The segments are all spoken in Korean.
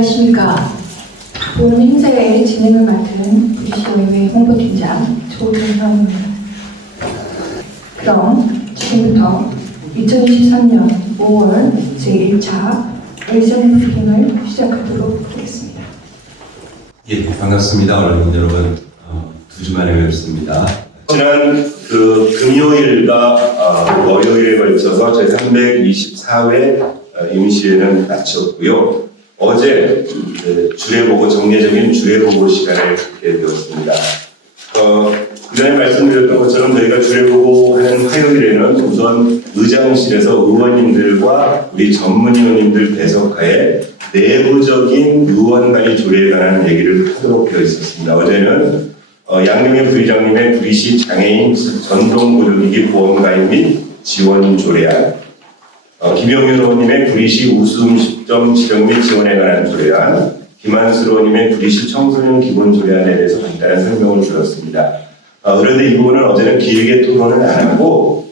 안녕하십니까. 오늘 행사의 진행을 맡은 브리시의회 홍보팀장 조은성입니다. 그럼 지금부터 2023년 5월 제1차 엘센 브리핑을 시작하도록 하겠습니다. 예, 반갑습니다. 언론인 여러분. 2주 만에 뵙습니다. 지난 금요일과 월요일에 걸쳐서 저희 324회 임시회는 마쳤고요. 어제 주례보고, 정례적인 주례보고 시간을 갖게 되었습니다. 그전에 말씀드렸던 것처럼 저희가 주례보고 하는 화요일에는 우선 의장실에서 의원님들과 우리 전문위원님들 배석하에 내부적인 의원관리 조례에 관한 얘기를 하도록 되어 있었습니다. 어제는 양명의 부의장님의 구리시 장애인 전동보조기기 보험가입 및 지원 조례안, 김용현 의원님의 구리시 우수음식점 지정 및 지원에 관한 조례안, 김한수 의원님의 구리시 청소년 기본 조례안에 대해서 간단한 설명을 들었습니다. 그런데 이 부분은 어제는 길게 토론을 안 하고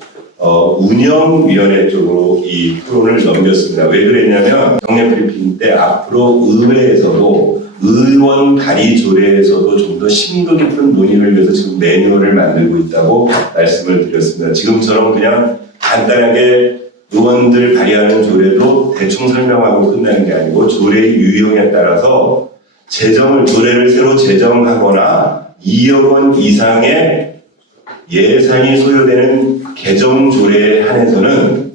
운영위원회 쪽으로 이 토론을 넘겼습니다. 왜 그랬냐면 정례 브리핑 때 앞으로 의회에서도 의원 발의 조례에서도 좀 더 심도 깊은 논의를 위해서 지금 매뉴얼을 만들고 있다고 말씀을 드렸습니다. 지금처럼 그냥 간단하게 의원들 발의하는 조례도 대충 설명하고 끝나는 게 아니고 조례의 유형에 따라서 조례를 새로 제정하거나 2억 원 이상의 예산이 소요되는 개정 조례에 한해서는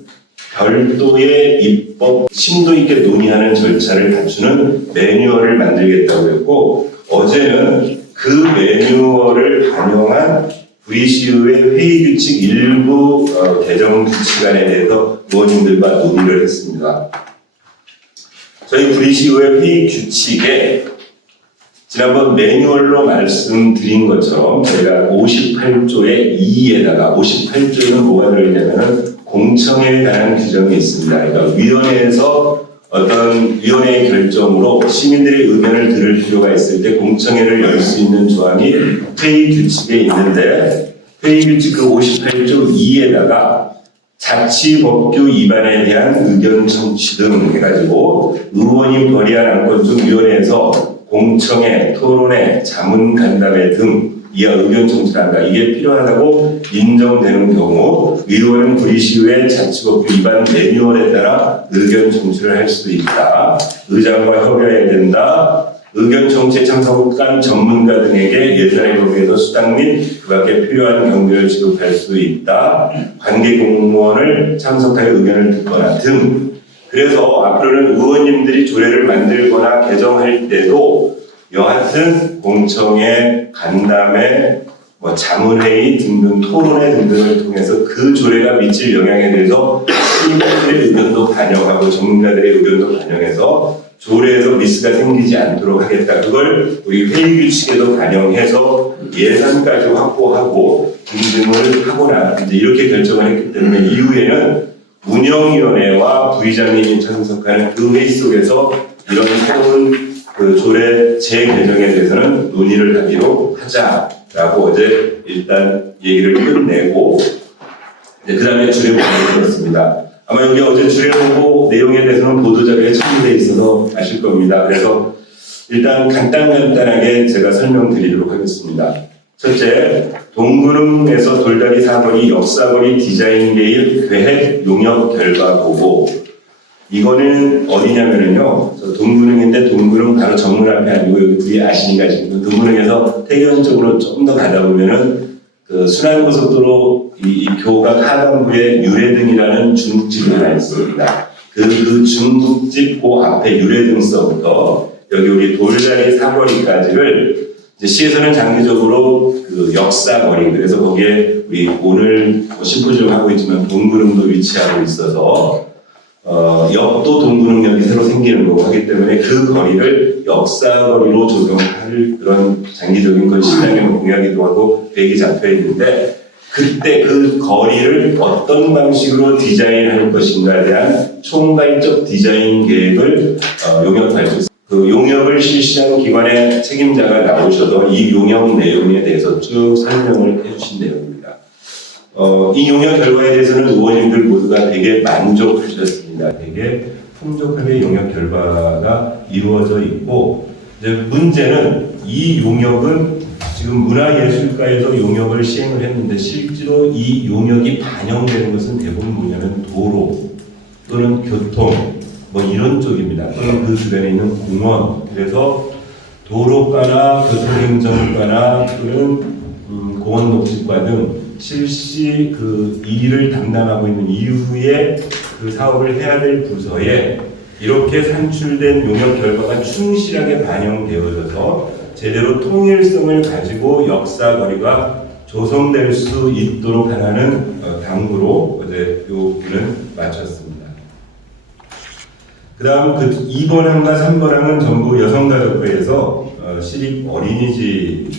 별도의 입법 심도 있게 논의하는 절차를 갖추는 매뉴얼을 만들겠다고 했고, 어제는 그 매뉴얼을 반영한 구리시의회 회의규칙 일부 개정 규칙안에 대해서 의원님들과 논의를 했습니다. 저희 구리시의회 회의규칙에 지난번 매뉴얼로 말씀드린 것처럼 저희가 58조의 2에다가 58조는 뭐가 들어있냐면은 공청회에 관한 규정이 있습니다. 그러니까 위원회에서 어떤 위원회의 결정으로 시민들의 의견을 들을 필요가 있을 때 공청회를 열 수 있는 조항이 회의규칙에 있는데, 회의규칙 그 58조 2에다가 자치법규 위반에 대한 의견 청취 등 해가지고 의원이 벌이한 안건 중 위원회에서 공청회, 토론회, 자문 간담회 등 이하 의견 청취를 한다. 이게 필요하다고 인정되는 경우 의원은 구리시의회 자치법규 위반 매뉴얼에 따라 의견 청취를 할 수도 있다. 의장과 협의해야 된다. 의견 청취에 참석한 전문가 등에게 예산의 범위에서 수당 및 그 밖에 필요한 경비를 지급할 수 있다. 관계 공무원을 참석하여 의견을 듣거나 등. 그래서 앞으로는 의원님들이 조례를 만들거나 개정할 때도 여하튼 공청회, 간담회, 자문회의 등등 토론회 등등을 통해서 그 조례가 미칠 영향에 대해서 시민들의 의견도 반영하고 전문가들의 의견도 반영해서 조례에서 미스가 생기지 않도록 하겠다. 그걸 우리 회의규칙에도 반영해서 예산까지 확보하고 등등을 하거나 이제 이렇게 결정을 했기 때문에 이후에는 운영위원회와 부의장님이 참석하는 그 회의 속에서 이런 새로운 그 조례 재개정에 대해서는 논의를 하기로 하자라고 어제 일단 얘기를 끝내고, 그 다음에 주례보고를 들었습니다. 아마 여기 어제 주례보고 내용에 대해서는 보도자료에 첨부되어 있어서 아실 겁니다. 그래서 일단 간단하게 제가 설명드리도록 하겠습니다. 첫째, 동구릉에서 돌다리 사거리 역사거리 디자인 계획 계획 용역 결과 보고. 이거는 어디냐면은요, 동구릉인데 동구릉 바로 정문 앞에 아니고 여기 뒤에 아시니까 지금 동구릉에서 태경 쪽으로 좀 더 가다 보면은 그 순환고속도로 이 교각 하단부에 유래등이라는 중국집이 하나 있습니다. 그 중국집 그 앞에 유래등서부터 여기 우리 돌다리 사거리까지를 이제 시에서는 장기적으로 그 역사거리, 그래서 거기에 우리 오늘 심포지엄 하고 있지만 동구릉도 위치하고 있어서 역도 동구릉역이 새로 생기는 거고 하기 때문에 그 거리를 역사거리로 조정할 그런 장기적인 건 시장의 공약이기도 하고 계획이 잡혀 있는데, 그때 그 거리를 어떤 방식으로 디자인할 것인가에 대한 총괄적 디자인 계획을 용역 발표. 그 용역을 실시한 기관의 책임자가 나오셔서 이 용역 내용에 대해서 쭉 설명을 해주신 내용입니다. 이 용역 결과에 대해서는 의원님들 모두가 되게 만족하셨습니다. 되게 풍족하게 용역 결과가 이루어져 있고, 이제 문제는 이 용역은 지금 문화예술가에서 용역을 시행을 했는데 실제로 이 용역이 반영되는 것은 대부분 뭐냐면 도로 또는 교통 뭐 이런 쪽입니다. 또는 그 주변에 있는 공원. 그래서 도로과나 교통행정과나 또는 공원 녹지과 등 실시 그 일을 담당하고 있는 이후에 그 사업을 해야 될 부서에 이렇게 산출된 용역 결과가 충실하게 반영되어져서 제대로 통일성을 가지고 역사거리가 조성될 수 있도록 하라는 당부로 어제 요구는 마쳤습니다. 그 다음 그 2번 항과 3번 항은 전부 여성가족부에서 시립 어린이집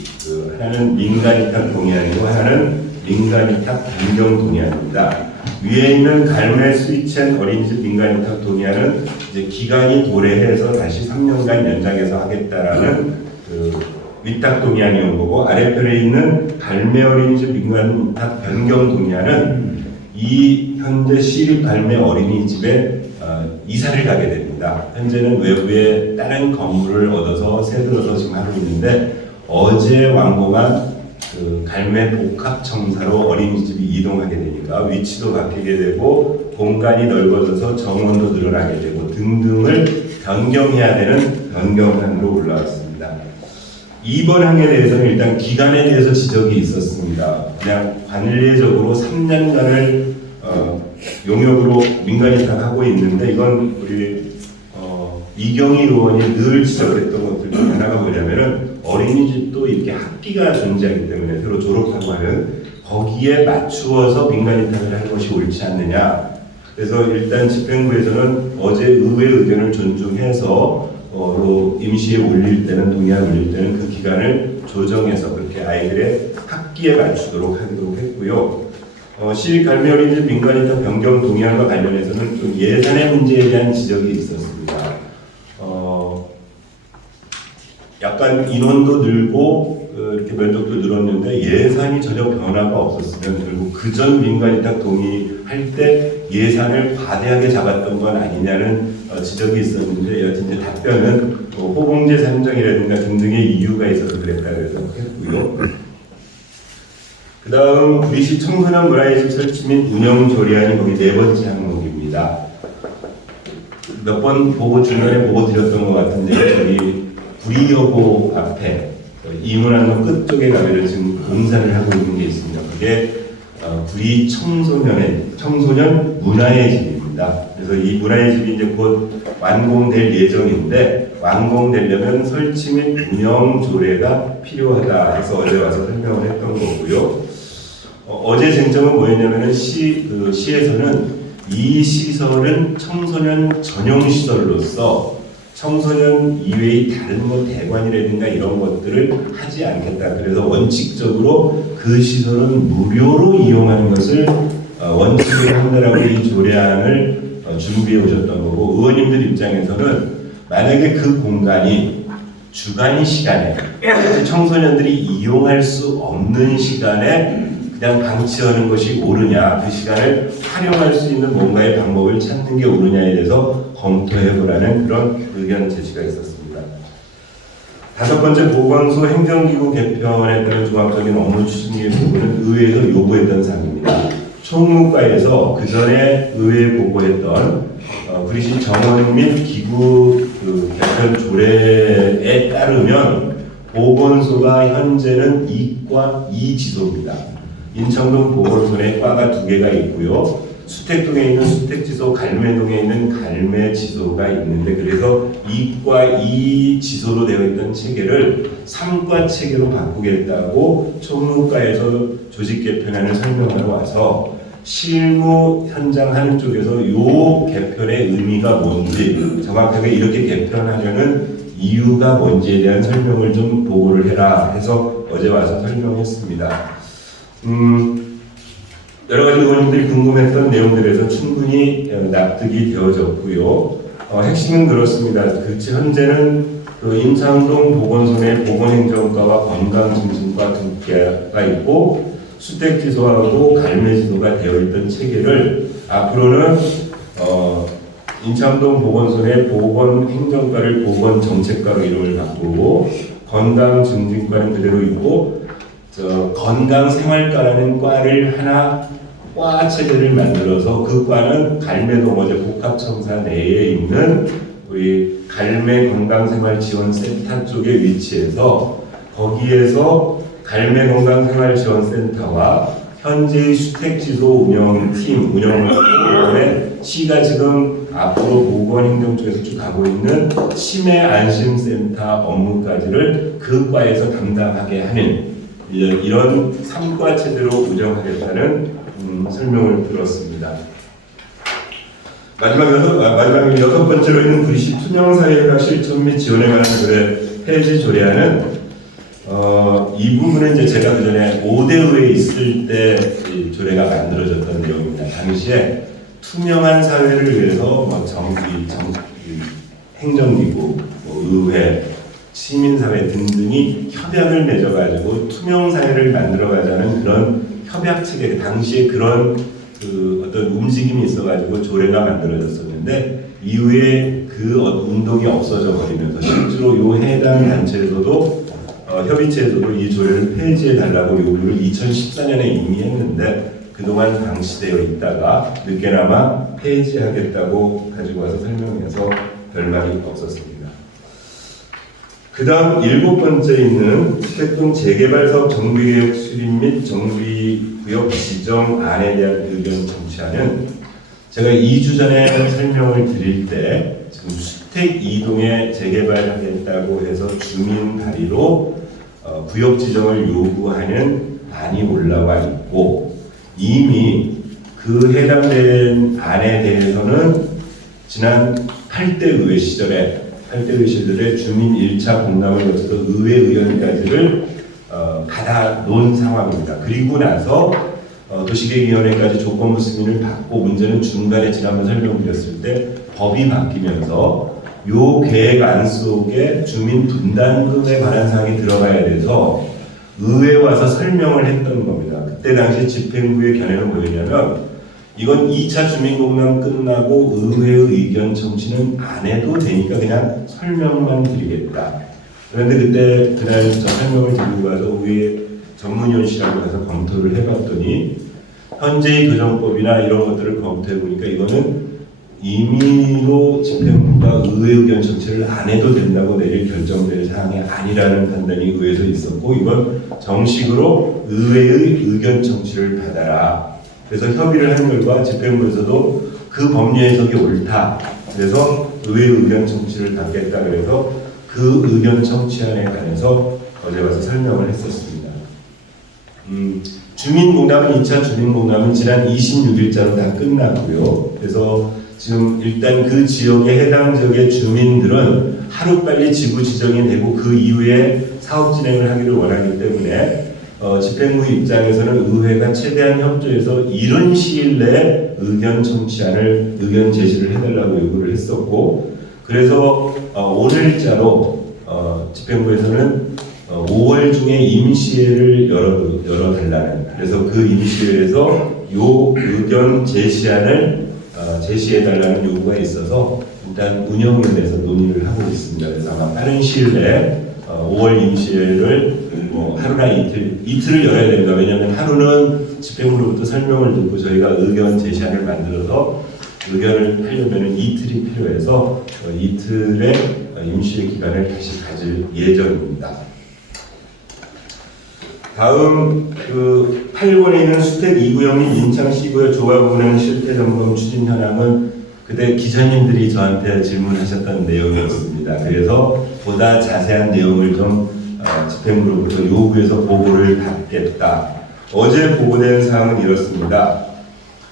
하나는 민간위탁 동의안이고 하나는 민간위탁 변경 동의안입니다. 위에 있는 갈매 스위첸 어린이집 민간위탁 동의안은 이제 기간이 도래해서 다시 3년간 연장해서 하겠다라는 그 위탁 동의안이 온 거고, 아래편에 있는 갈매 어린이집 민간위탁 변경 동의안은 이 현재 시립 갈매 어린이집에 이사를 가게 됩니다. 현재는 외부에 다른 건물을 얻어서 새들어서 지금 하고 있는데, 어제 완공한 그 갈매 복합청사로 어린이집이 이동하게 되니까 위치도 바뀌게 되고 공간이 넓어져서 정원도 늘어나게 되고 등등을 변경해야 되는 변경안으로 올라왔습니다. 2번 항에 대해서는 일단 기간에 대해서 지적이 있었습니다. 그냥 관례적으로 3년간을 용역으로 민간위탁하고 있는데, 이건 우리 이경희 의원이 늘 지적했던 것들 중 하나가 뭐냐면은 어린이집도 이렇게 학기가 존재하기 때문에 새로 졸업하고 하면 거기에 맞추어서 민간위탁을 하는 것이 옳지 않느냐. 그래서 일단 집행부에서는 어제 의회 의견을 존중해서 임시에 올릴 때는, 동의안 올릴 때는 그 기간을 조정해서 그렇게 아이들의 학기에 맞추도록 하도록 했고요. 시립 갈매 어린이집 민간위탁 변경 동의안과 관련해서는 좀 예산의 문제에 대한 지적이 있었습니다. 약간 인원도 늘고 이렇게 면적도 늘었는데 예산이 전혀 변화가 없었으면 결국 그전 민간위탁 동의할 때 예산을 과대하게 잡았던 건 아니냐는 지적이 있었는데, 여튼 이제 답변은 호봉제 산정이라든가 등등의 이유가 있어서 그랬다 그래서 했고요. 그 다음 구리시 청소년 문화예술 설치 및 운영 조례안이 거기 4번째 항목입니다. 몇 번 보고 중간에 보고 드렸던 것 같은데, 저기 구리여고 앞에 이문항로 끝쪽에 가면 지금 공사를 하고 있는 게 있습니다. 그게 구리 청소년 문화의 집입니다. 그래서 이 문화의 집이 이제 곧 완공될 예정인데, 완공되려면 설치 및 운영 조례가 필요하다 해서 어제 와서 설명을 했던 거고요. 어제 쟁점은 뭐였냐면은 시에서는 이 시설은 청소년 전용 시설로서 청소년 이외의 다른 뭐 대관이라든가 이런 것들을 하지 않겠다. 그래서 원칙적으로 그 시설은 무료로 이용하는 것을 원칙으로 한다라고 이 조례안을 준비해 오셨던 거고, 의원님들 입장에서는 만약에 그 공간이 주간 시간에 청소년들이 이용할 수 없는 시간에 그냥 방치하는 것이 옳으냐, 그 시간을 활용할 수 있는 뭔가의 방법을 찾는 게 옳으냐에 대해서 검토해보라는 그런 의견 제시가 있었습니다. 5번째, 보건소 행정기구 개편에 따른 종합적인 업무 추진의 부분은 의회에서 요구했던 사항입니다. 총무과에서 그 전에 의회에 보고했던 구리시 정원 및 기구 개편 조례에 따르면 보건소가 현재는 이과 2지소입니다. 인천동 보건소 내 과가 2개가 있고요. 수택동에 있는 수택지소, 갈매동에 있는 갈매지소가 있는데, 그래서 이과 2지소로 되어 있던 체계를 3과 체계로 바꾸겠다고 총무과에서 조직 개편안을 설명하러 와서 실무 현장 하는 쪽에서 요 개편의 의미가 뭔지, 정확하게 이렇게 개편하려는 이유가 뭔지에 대한 설명을 좀 보고를 해라 해서 어제 와서 설명했습니다. 여러 가지 의원님들이 궁금했던 내용들에서 충분히 납득이 되어졌고요. 핵심은 그렇습니다. 그치, 현재는 그 인창동 보건소 내 보건행정과와 건강증진과 2개가 있고 수택지소하고 갈매지소가 되어 있던 체계를 앞으로는 인창동 보건소의 보건행정과를 보건정책과로 이름을 바꾸고 건강증진과는 그대로 있고 건강생활과라는 과를 하나 과 체제를 만들어서 그 과는 갈매동어제 복합청사 내에 있는 우리 갈매 건강생활지원센터 쪽에 위치해서 거기에서 갈매 건강생활지원센터와 현재의 수택지소 운영팀 운영을 하고 시가 지금 앞으로 보건행정 쪽에서 쭉 가고 있는 치매안심센터 업무까지를 그 과에서 담당하게 하는 이런 3과 체제로 운영하겠다는 설명을 들었습니다. 마지막 여섯 번째로 있는 불시 투명사회학 실천 및 지원에 관한 조례 폐지 조례안은 이 부분은 이제 제가 그 전에 5대의회에 있을 때 이 조례가 만들어졌던 내용입니다. 당시에 투명한 사회를 위해서 뭐 행정기구, 의회, 시민사회 등등이 협약을 맺어가지고 투명사회를 만들어가자는 그런 협약 체계, 당시에 그런 어떤 움직임이 있어가지고 조례가 만들어졌었는데 이후에 그 운동이 없어져 버리면서 실제로 요 해당 단체에서도 협의체에서도 이 조례를 폐지해 달라고 요구를 2014년에 이미 했는데 그동안 방치되어 있다가 늦게나마 폐지하겠다고 가지고 와서 설명해서 별말이 없었습니다. 그 다음 7번째 있는 수택동 재개발 사업 정비개혁 수립 및 정비구역 지정안에 대한 의견 청취하는 제가 2주 전에 설명을 드릴 때 지금 수택 2동에 재개발하겠다고 해서 주민 발의로 구역 지정을 요구하는 안이 올라와 있고 이미 그 해당된 안에 대해서는 지난 8대 의회 시절에 주민 1차 공람을 거쳐서 의회 의원까지를 받아 놓은 상황입니다. 그리고 나서 도시계획위원회까지 조건부 승인을 받고 문제는 중간에 지난번 설명드렸을 때 법이 바뀌면서 요 계획안 속에 주민 분담금에 관한 사항이 들어가야 돼서 의회에 와서 설명을 했던 겁니다. 그때 당시 집행부의 견해는 뭐였냐면 이건 2차 주민공람 끝나고 의회의 의견 청취는 안 해도 되니까 그냥 설명만 드리겠다. 그런데 그때 그날 저 설명을 드리고 가서 의회 전문위원실하고 가서 검토를 해봤더니 현재의 교정법이나 이런 것들을 검토해 보니까 이거는 임의로 집행부가 의회 의견 청취를 안 해도 된다고 내릴 결정될 사항이 아니라는 판단이 의회에서 있었고 이건 정식으로 의회의 의견 청취를 받아라. 그래서 협의를 한 결과 집행부에서도 그 법률 해석이 옳다. 그래서 의회 의견 청취를 받겠다. 그래서 그 의견 청취안에 관해서 어제 와서 설명을 했었습니다. 주민공담은 2차 주민공담은 지난 26일자로 다 끝났고요. 그래서 지금 일단 그 지역에 해당 지역의 주민들은 하루빨리 지구 지정이 되고 그 이후에 사업 진행을 하기를 원하기 때문에 집행부 입장에서는 의회가 최대한 협조해서 이른 시일 내에 의견 청취안을 의견 제시를 해달라고 요구를 했었고 그래서 오늘자로 집행부에서는 5월 중에 임시회를 열어달라는 그래서 그 임시회에서 요 의견 제시안을 제시해달라는 요구가 있어서 일단 운영에 대해서 논의를 하고 있습니다. 그래서 아마 빠른 시일 내에 5월 임시회를 하루나 이틀을 열어야 됩니다. 왜냐하면 하루는 집행부로부터 설명을 듣고 저희가 의견 제시안을 만들어서 의견을 하려면 이틀이 필요해서 이틀의 임시회 기간을 다시 가질 예정입니다. 다음 8번에 있는 수택 2구역 및 인창 C구역 조합 운행 실태 점검 추진 현황은 그때 기자님들이 저한테 질문하셨던 내용이었습니다. 그래서 보다 자세한 내용을 좀 집행부로부터 요구해서 보고를 받겠다. 어제 보고된 사항은 이렇습니다.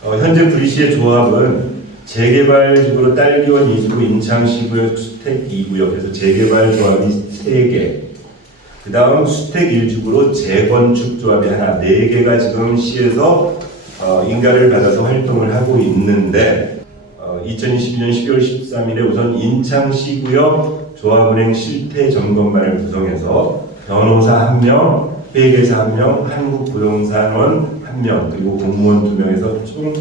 현재 구리시의 조합은 재개발지구로 딸기원 2지구 인창 C구역 수택 2구역에서 재개발 조합이 3개 그 다음 수택 1지구로 재건축 조합이 하나 4개가 지금 시에서 인가를 받아서 활동을 하고 있는데 2022년 12월 13일에 우선 인창 C구역 조합은행 실태 점검반을 구성해서 변호사 1명, 회계사 1명, 한국부동산원 1명, 그리고 공무원 2명에서 총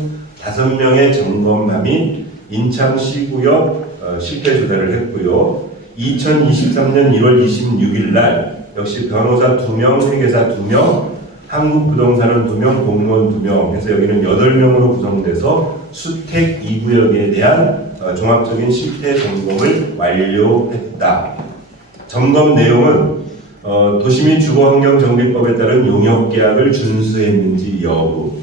5명의 점검반이 인창 C구역 실태 조사를 했고요. 2023년 1월 26일 날 역시 변호사 2명, 회계사 2명, 한국부동산은 2명, 공무원 2명 해서 여기는 8명으로 구성돼서 수택 2구역에 대한 종합적인 실태 점검을 완료했다. 점검 내용은 도시 및 주거환경정비법에 따른 용역계약을 준수했는지 여부,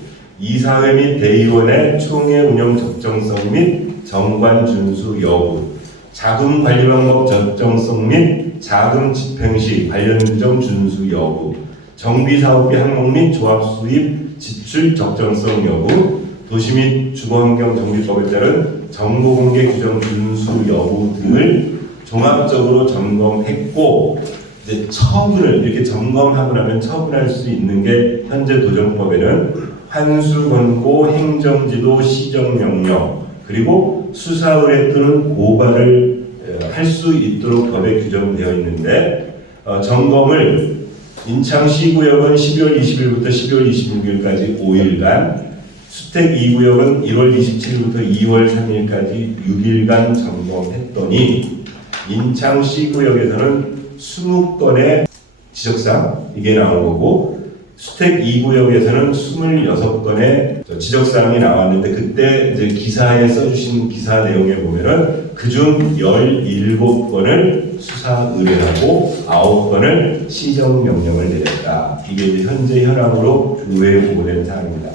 이사회 및 대의원의 총회 운영 적정성 및 정관 준수 여부, 자금 관리 방법 적정성 및 자금 집행 시 관련 규정 준수 여부, 정비사업비 항목 및 조합 수입 지출 적정성 여부, 도시 및 주거환경정비법에 따른 정보공개 규정 준수 여부 등을 종합적으로 점검했고, 이제 처분을 이렇게 점검하고 나면 처분할 수 있는 게 현재 도정법에는 환수 권고, 행정지도, 시정명령, 그리고 수사 의뢰 또는 고발을 할 수 있도록 법에 규정되어 있는데, 점검을 인창 C구역은 12월 20일부터 12월 26일까지 5일간, 수택 2구역은 1월 27일부터 2월 3일까지 6일간 점검했더니 인창 C구역에서는 20건의 지적사항 이게 나온 거고, 수택 2구역에서는 26건의 지적사항이 나왔는데, 그때 이제 기사에 써주신 기사 내용에 보면은 그중 17건을 수사 의뢰하고 9건을 시정 명령을 내렸다. 이게 이제 현재 현황으로 의회에 보고된 사항입니다.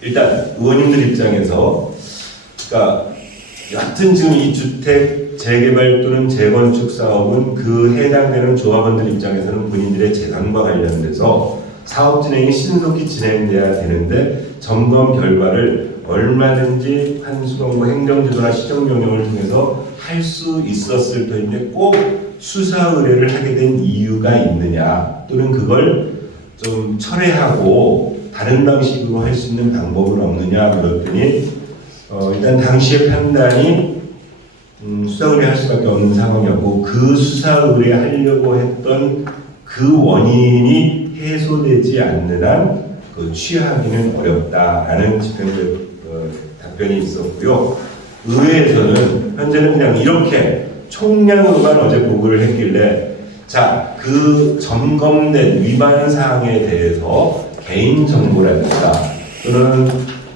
일단 의원님들 입장에서, 그러니까 여하튼 지금 이 주택 재개발 또는 재건축 사업은 그 해당되는 조합원들 입장에서는 본인들의 재산과 관련돼서 사업 진행이 신속히 진행돼야 되는데, 점검 결과를 얼마든지 환수권고 행정지도나 시정명령을 통해서 할 수 있었을 터인데 꼭 수사 의뢰를 하게 된 이유가 있느냐, 또는 그걸 좀 철회하고 다른 방식으로 할 수 있는 방법은 없느냐 물었더니, 일단 당시의 판단이 수사 의뢰할 수밖에 없는 상황이었고, 그 수사 의뢰하려고 했던 그 원인이 해소되지 않는 한 그 취하기는 어렵다라는 집행부의 답변이 있었고요. 의회에서는 현재는 그냥 이렇게 총량으로만 어제 보고를 했길래, 자, 그 점검된 위반 사항에 대해서 개인 정보라든가 또는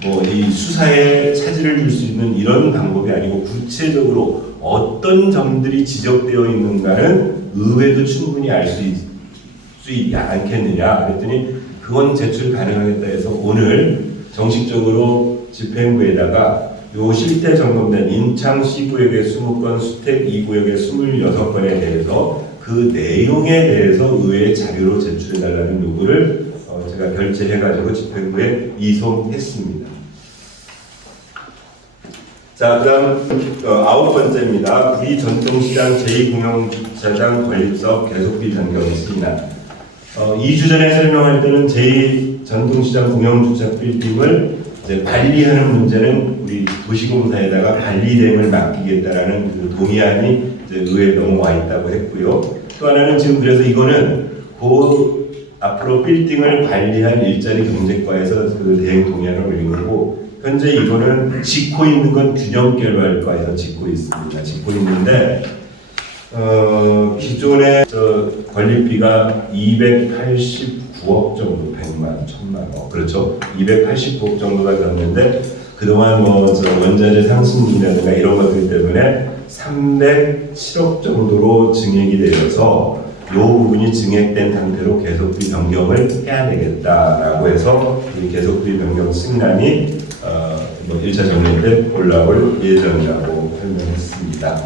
뭐 이 수사에 차질을 줄 수 있는 이런 방법이 아니고 구체적으로 어떤 점들이 지적되어 있는가는 의회도 충분히 알 수 있지 않겠느냐 그랬더니, 그건 제출 가능하겠다 해서 오늘 정식적으로 집행부에다가 요 실태 점검된 인창 C구역의 20건, 수택 2구역의 26건에 대해서 그 내용에 대해서 의회에 자료로 제출해달라는 요구를 제가 결재해가지고 집행부에 이송했습니다. 자, 그다음 9번째입니다. 구리 전통시장 제2공영주차장 건립사업 계속비 변경 승인안. 2주 전에 설명할 때는 제2전통시장 공영주차 빌딩을 이제 관리하는 문제는 우리 도시공사에다가 관리 대행을 맡기겠다라는 그 동의안이 이제 의회에 넘어와 있다고 했고요. 또 하나는 지금 그래서 이거는 앞으로 빌딩을 관리할 일자리 경제과에서 그 대행 동의안을 올린 거고, 현재 이거는 짓고 있는 건 균형개발과에서 짓고 있습니다. 짓고 있는데 기존의 건립비가 289억 정도, 100만, 1000만, 그렇죠. 289억 정도가 됐는데, 그동안 원자재 상승이라든가 이런 것들 때문에 307억 정도로 증액이 되어서 이 부분이 증액된 상태로 계속비 변경을 해야 되겠다라고 해서 이 계속비 변경 승인안이 1차 정례 때 올라올 예정이라고 설명했습니다.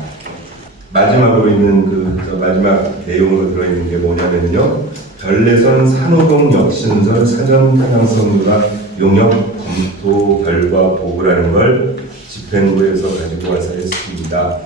마지막으로 있는 마지막 내용으로 들어있는 게 뭐냐면요, 별내선 산호동 역신설 사전 타당성과 용역 검토 결과 보고라는 걸 집행부에서 가지고 와서 했습니다.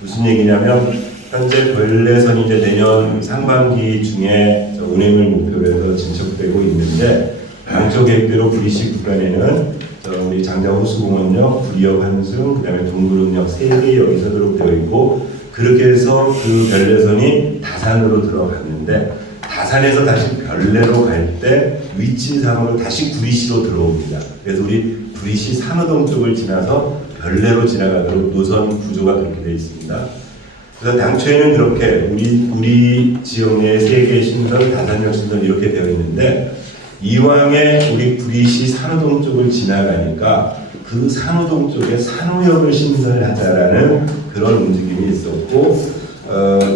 무슨 얘기냐면, 현재 별내선이 이제 내년 상반기 중에 운행을 목표로 해서 진척되고 있는데, 당초 계획대로 구리시 구간에는 우리 장자 호수공원역, 구리역 환승, 그다음에 동부릉역 3개 역이 서도록 되어 있고, 그렇게 해서 그 별내선이 다산으로 들어갔는데, 다산에서 다시 별내로 갈 때 위치상으로 다시 구리시로 들어옵니다. 그래서 우리 구리시 산호동 쪽을 지나서 별내로 지나가도록 노선 구조가 그렇게 되어 있습니다. 그래서 당초에는 그렇게 우리 지역 내 3개 신선, 5역 신선 이렇게 되어 있는데 이왕에 우리 구리시 산호동 쪽을 지나가니까 그 산호동 쪽에 산호역을 신설하자라는 그런 움직임이 있었고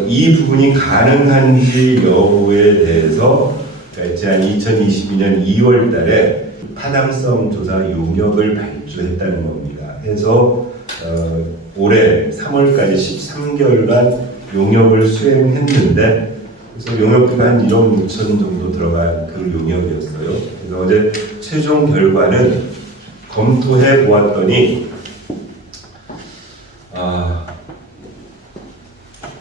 이 부분이 가능한지 여부에 대해서 지난 2022년 2월 달에 타당성 조사 용역을 발주했다는 겁니다. 해서 올해 3월까지 13개월간 용역을 수행했는데 그래서 용역비가 한 1억 6천 정도 들어간 그 용역이었어요. 그래서 어제 최종 결과는 검토해 보았더니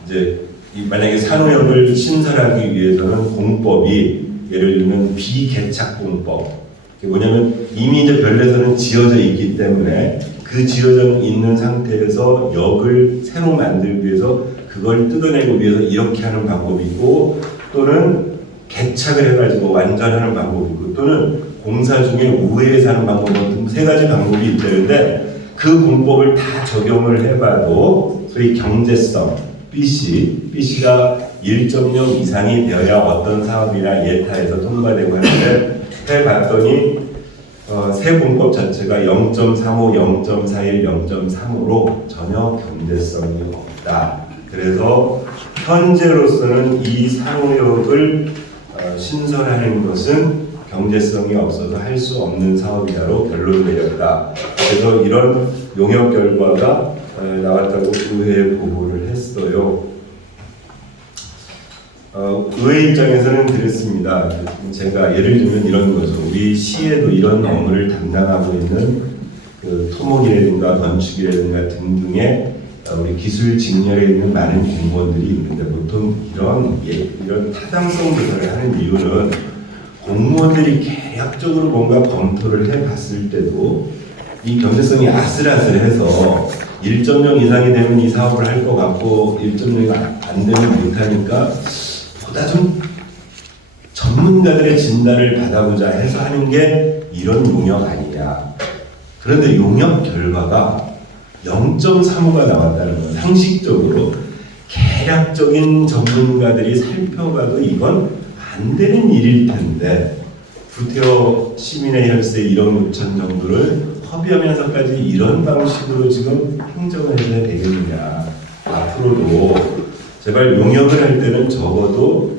이제 만약에 산호역을 신설하기 위해서는 공법이 예를 들면 비개착공법 그게 뭐냐면 이미 이제 별내에서는 지어져 있기 때문에 그 지어져 있는 상태에서 역을 새로 만들기 위해서 그걸 뜯어내고 위해서 이렇게 하는 방법이 있고 또는 개착을 해가지고 완전하는 방법이 있고 또는 공사 중에 우회해서 하는 방법 등 3가지 방법이 있다는데 그 공법을 다 적용을 해봐도 소위 경제성 BC가 1.0 이상이 되어야 어떤 사업이나 예타에서 통과되고 하는데 해봤더니 새 공법 자체가 0.35, 0.41, 0.35로 전혀 경제성이 없다. 그래서 현재로서는 이 산호역을 신설하는 것은 경제성이 없어서 할 수 없는 사업이다로 결론을 내렸다. 그래서 이런 용역 결과가 나왔다고 의회에 보고를 했어요. 의회 입장에서는 그랬습니다. 제가 예를 들면 이런 거죠. 우리 시에도 이런 업무를 담당하고 있는 그 토목이라든가 건축이라든가 등등의 우리 기술 직렬에 있는 많은 공무원들이 있는데 보통 이런 타당성 조사를 하는 이유는 공무원들이 계략적으로 뭔가 검토를 해봤을 때도 이 경제성이 아슬아슬해서 1.0 이상이 되면 이 사업을 할 것 같고 1.0이 안 되면 못하니까 보다 좀 전문가들의 진단을 받아보자 해서 하는 게 이런 용역 아니냐. 그런데 용역 결과가 0.35가 나왔다는 건 상식적으로 계략적인 전문가들이 살펴봐도 이건 안 되는 일일 텐데 구태여 시민의 혈세 1억 6천 정도를 허비하면서까지 이런 방식으로 지금 행정을 해야 되겠느냐. 앞으로도 제발 용역을 할 때는 적어도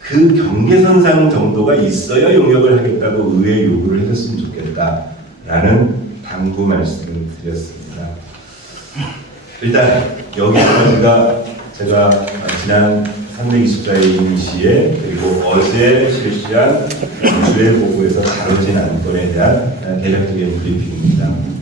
그 경계선상 정도가 있어야 용역을 하겠다고 의회에 요구를 해줬으면 좋겠다라는 당부 말씀을 드렸습니다. 일단 여기까지가 제가 지난 320자의 임시에 그리고 어제 실시한 주례 보고에서 다뤄진 안건에 대한 대략적인 브리핑입니다.